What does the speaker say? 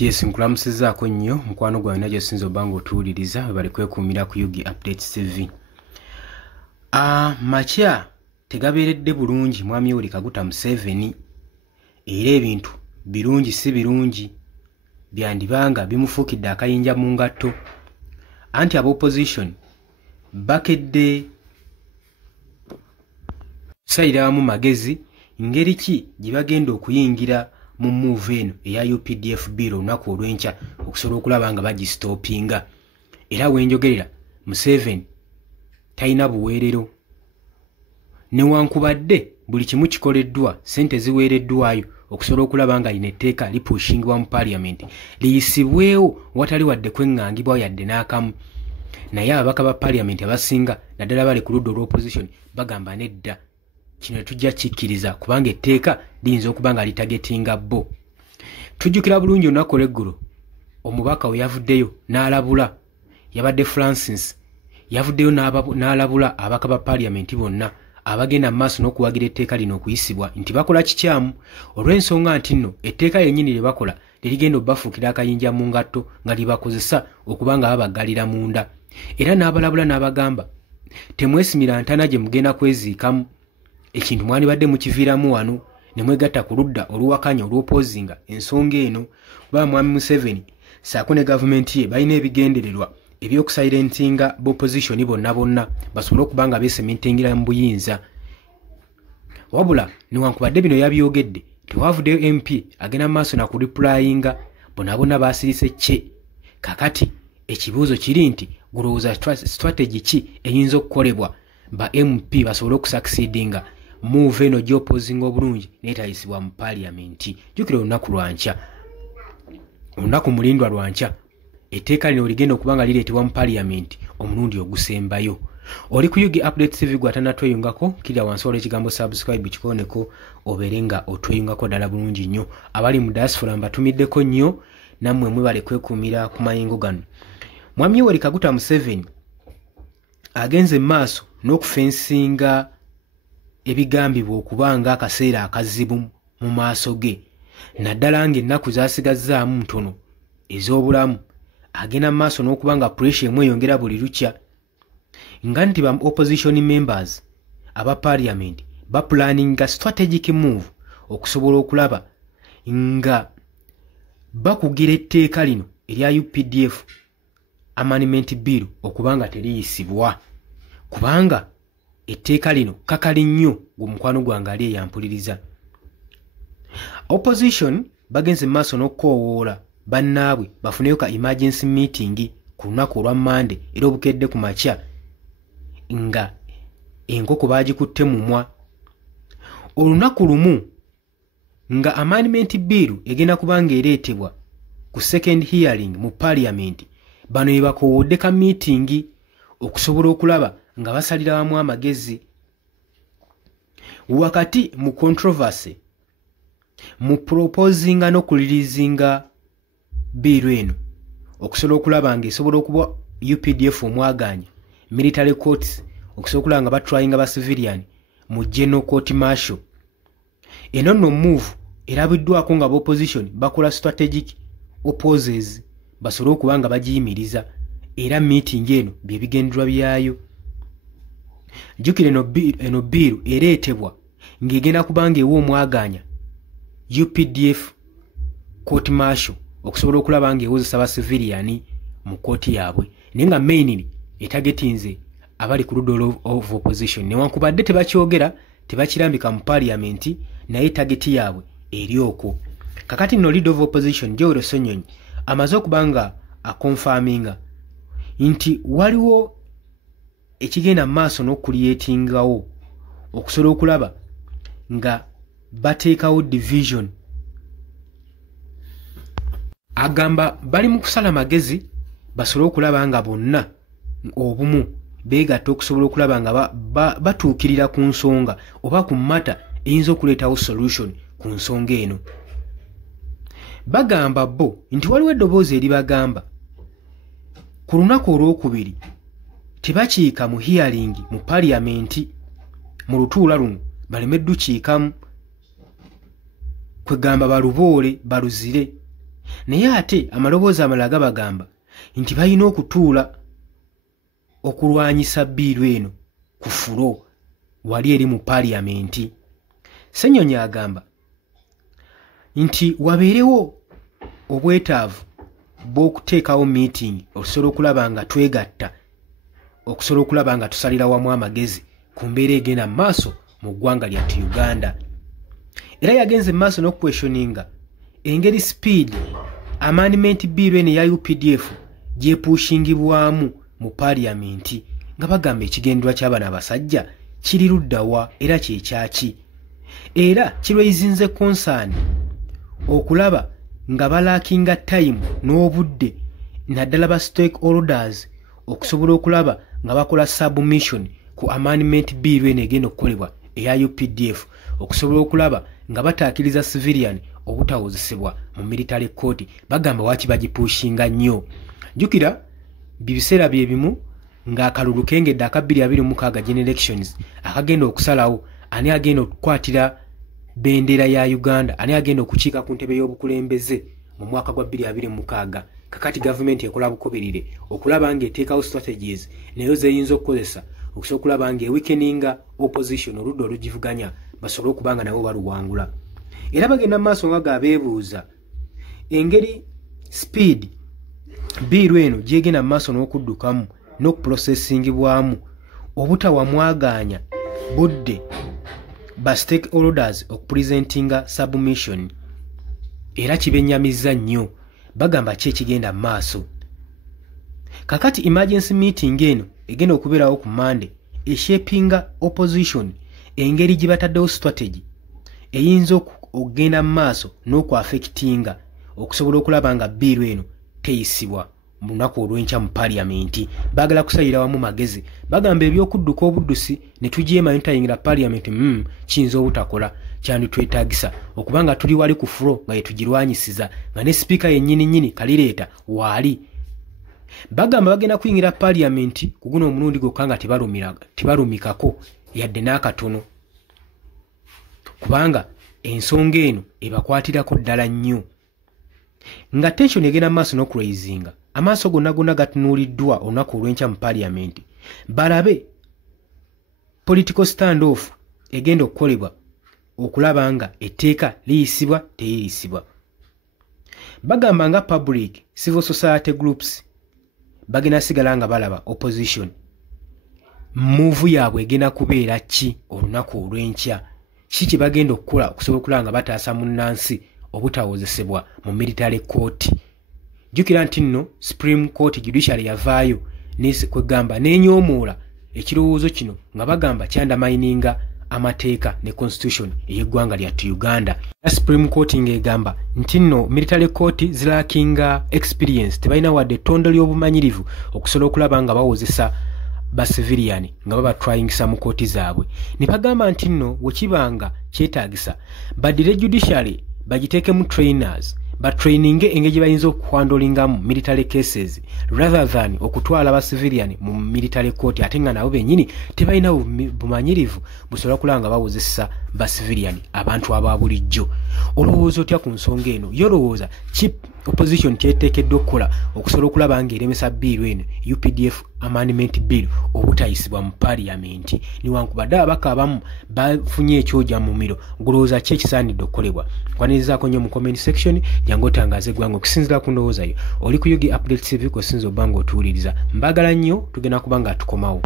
Yes, nkulamusizaako nnyo mukwano gwange nagyo sinzo bango otuwuliriza bali kwekumira ku Yugi Updates TV. Makya tegabeeredde bulungi mwami Yoweri Kaguta Museveni era ebintu birungi si birungi byandibanga bimufuukidde akayinja mu ngatto anti aba opposition bakedde sayiramu magezi ngeri ki gye bagenda okuyingira mu move eno eya UPDF bill olunaku olw'enkya okusobola okulaba nga bagistopinga era wenjogerera Museveni talina buweerero newankubadde buli kimu kikoleddwa sente ziweereddwayo okusobola okulaba nga lino etteeka lipushingibwa mu parliament liyisibwewo watali wadde kweŋŋangibwawo yadde n'akamu naye ababaka ba parliament abasinga naddala bali ku ludda olw'opposition bagamba nedda kino tujja kikkiriza kubanga etteeka liyinza okuba nga litagetinga bo. Tujjukira bulungi olunaku olw'eggulo omubaka we yavuddeyo n'alabula yabadde Francis yavuddeyo n'alabula abaka ba parliament bonna abagenda mu maaso n'okuwagira etteeka lino okuyisibwa nti bakola kikyamu olw'ensonga nti nno etteeka lyennyini lye bakola terigenda obbafuukira akayinja mu ngatto nga libakozesa okuba nga babaggalira munda era n'abalabula n'abagamba temwesimira ntana gye mugenda kweziikamu ekintu mwandibadde mukiviiramu wano ne mwegatta ku ludda oluwakanya olw'opposinga ensonga eno kuba mwami Museveni saako ne gavumenti ye balina ebigendererwa eby'okusilentinga b'opposition bonna basobole okuba nga beesementingira mu buyinza wabula newankubadde bino yabyogedde tewavuddeyo MP agenda mu maaso na kuriplayinga bonna baasirise kye kakati ekibuuzo kiri nti gulowooza strategy ki eyinza okukolebwa ba MP basobole okusucceedinga move eno gy'opposinga obulungi neetayisibwa mu parliament. Jjukira olunaku lwankya olunaku mulindwa lwankya etteeka lino ligenda okuba nga lireetebwa mu parliament omulundi ogusembayo. Oli ku Yugi Updates TV gw'atannatweyungako kirya wansi olw'ekigambo subscribe kikooneko obeere nga otweyungako ddala bulungi nnyo. Abali mu diaspora mbatumiddeko nnyo nammwe mwebale kwekuumira ku mayingo gano. Mwami Yoweri Kaguta Museveni agenze maaso n'okufensinga ebigambibwa okuba nga akaseera akazibu mu maaso ge naddala ng'ennaku zaasigazzaamu ntono ez'obulamu agenda maaso n'okuba nga pressure emweyongera buli lukya nga nti ba opposition members aba parliament bapulaninga strategic move okusobola okulaba nga bakugira etteeka lino erya UPDF amendment bill okuba nga teriyisibwa kubanga etteeka lino kakali nnyo gumukwano gwange ali eyampuliriza. Opposition bagenze maaso n'okukoowoola bannaabwe bafuneyo ka emergency meeting ku lunaku olwa Monday era obukedde ku makya nga enkoko baagikutte mumwa olunaku lumu nga amendment bill egenda kubanga ereetebwa ku second hearing mu parliament bano ye bakoowodde ka meeting okusobola okulaba nga basalira wamu amagezi wakati mu controversy mu proposinga n'okulirizinga bill eno okusobola okulaba nga esobola okuba UPDF omwaganya military courts okusobola okulaba nga batryinga ba civilian mu general court martial eno no move erabiddwako nga opposition bakola strategic opposes basobole okuba nga bagiyimiriza era meeting eno byebigendererwa byayo. Jjukira eno bill ereetebwa ng'egenda kubanga ewa omwaganya UPDF court martial okusobola okulaba nga ewozesa ba civilian mu kooti yaabwe naye nga mainly etagetinze abali ku ludda of opposition newankubadde tebakyogera tebakirambika mu parliament naye tageti yaabwe eri okwo. Kakati nno leader of opposition Joel Sonyonyi amaze okuba nga akonfaminga nti waliwo ekigenda maaso n'okulyetingawo okusobola okulaba nga bateekawo division. Agamba bali mu kusala magezi basobole okulaba nga bonna obumu beegatta okusobola okulaba nga batuukirira ku nsonga oba ku mata eyinza okuleetawo solution ku nsonga eno. Bagamba bo nti waliwo eddoboozi eribagamba ku lunaku olwokubiri tebakiika mu hearing mu parliament mu lutuula luno balemeddwa kiikamu kwegamba baluboole baluzire naye ate amaloboozi amalala gabagamba nti balina okutuula okulwanyisa bbiiru eno ku fulo wali eri mu paaliyamenti. Ssenyonyi agamba nti wabeerewo obwetaavu bw'okuteekawo meeting okusobola okulaba nga twegatta, okusobola okulaba nga tusalira wamu amagezi ku mbeera egenda mu maaso mu ggwanga lyattu Uganda. Era yagenze mu maaso n'okukweshoninga engeri speed amendment bill eno ya UPDF gyepushingibwamu mu paaliyamenti, nga bagamba ekigendwa ky'abana abasajja kiri luddawa era kyekyaki. Era kirweizinze concern okulaba nga balaakinga time n'obudde naddala ba stakeholders okusobola okulaba nga bakola submission ku amendment bill eno egenda okukolebwa eya UPDF, okusobola okulaba nga bataakiriza civilian obutawozesebwa mu military court. Bagamba waki bagipushinga nnyo. Jukira bibiseera bye bimu ng'akalulu kengedde aka 2026 general elections akagenda okusalawo ani agenda okukwatira bendera ya Uganda, ani agenda okukiika ku ntebe y'obukulembeze mu mwaka gwa 2026. Kakati government ekola bukoberire okulaba nga eteekawo strategies nayo zeyinza okukozesa okusobola okulaba nga weakeninga opposition oludda olugivuganya basobole okubanga nabo baluwangula. Era bagenda mu maaso nga gabeebuuza engeri speed biiru eno gyegenda mu maaso n'okuddukamu n'okuprocessingibwamu obutawamwaganya budde ba stakeholders okupresentinga submission. Era kibennyamizza nnyo, bagamba ki ekigenda mu maaso. Kakati emergency meeting eno egenda okubeerawo ku Monday eshapinga opposition engeri gye bataddewo strategy eyinza okugenda mu maaso n'okwaffectinga okusobola okulaba nga biiru eno teyisibwa mu lunaku olw'enkya mu paaliyamenti. Baagala kusalira wamu magezi, bagamba ebyokudduka obuddusi ne tugyema entayingira paaliyamenti kiyinza obutakola, kyanditwetaagisa okubanga tuli wali ku fulo nga yetugirwanyisiza nga ne sipiika yennyini Kalireeta waali. Bagamba bagenda kuyingira paaliyamenti ku guno omulundi gwokka nga tebalumikako yadde n'akatono, kubanga ensonga eno ebakwatirako ddala nnyo. Nga tension egenda mu maaso n'okuraizinga, amaaso gonna gatunuuliddwa olunaku olw'enkya mu paaliyamenti balabe political standoff egenda okukolebwa okulaba nga etteeka liyisibwa teriyisibwa. Bagamba nga public civil society groups bagenda sigala nga balaba opposition move yaabwe egenda kubeera ki olunaku olw'enkya, ki kye bagenda okukola okusobola okulaba nga bataasa munnansi obutawozesebwa mu military court. Jukira nti nno Supreme Court judiciary yavaayo kwegamba n'enyoomoola ekirowoozo kino nga bagamba kyandamayininga amateeka ne constitution ey'eggwanga lyattu Uganda. Supreme Court ng'egamba nti nno military court zilaakinga experience, tebalina wadde ettondo ly'obumanyirivu okusobola okulaba nga bawozesa ba civilian nga babatryingisa mu kooti zaabwe. Ne bagamba nti nno wekibanga kyetaagisa baddire judiciary bagiteekemu trainers batraininge engeri gye bayinza okuhandlingamu military cases rather than okutwala ba civilian mu military court ate nga nabo bennyini tebalina bumanyirivu busobola kulanga bawozesa ba civilian abantu aba bulijjo. Olowooza otya ku nsonga eno? Yolowooza ki opposition kyeteekeddwa okukola okusobola okulaba nga eremesa biiru eno UPDF amendment bill obutayisibwa mu paaliyamenti newankubadde ababaka abamu bafunye ekyoja mu miro? Gulowooza ki ekisaanidde okukolebwa? Kwanirizaako nnyo mu comment section jangu otangaze eggwanga okusinziira ku ndowooza yo. Oli ku Yugi Update TV kw'osinza obba ng'otuwuliriza. Mbagala nnyo, tugenda kuba nga tukomawo.